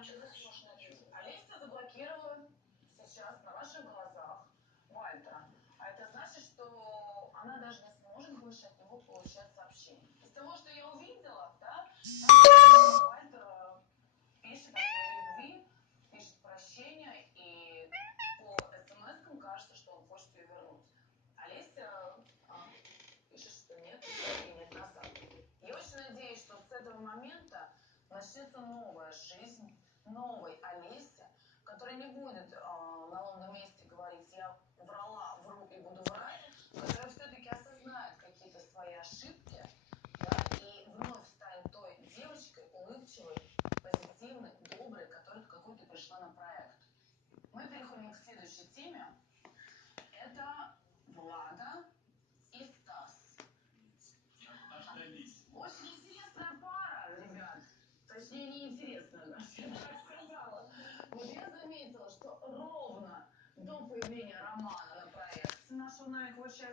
Олеся заблокировала сейчас на ваших глазах Вальтера. А это значит, что она даже не сможет больше от него получать сообщения. Из того, что я увидела, да, Вальтер пишет о своей любви, пишет прощения, и по смс-кам кажется, что он хочет ее вернуть. Олеся пишет, что нет, и нет назад. Я очень надеюсь, что с этого момента начнется новая жизнь, новой Олеси, которая не будет на ровном месте говорить «я врала, вру и буду врать», которая все-таки осознает какие-то свои ошибки, да, и вновь станет той девочкой улыбчивой, позитивной, доброй, какой ты пришла на проект. Мы переходим к следующей теме. Это Влада и Стас. Очень интересная пара, ребят. Точнее, неинтересная, я так сказала. Вот я заметила, что ровно до появления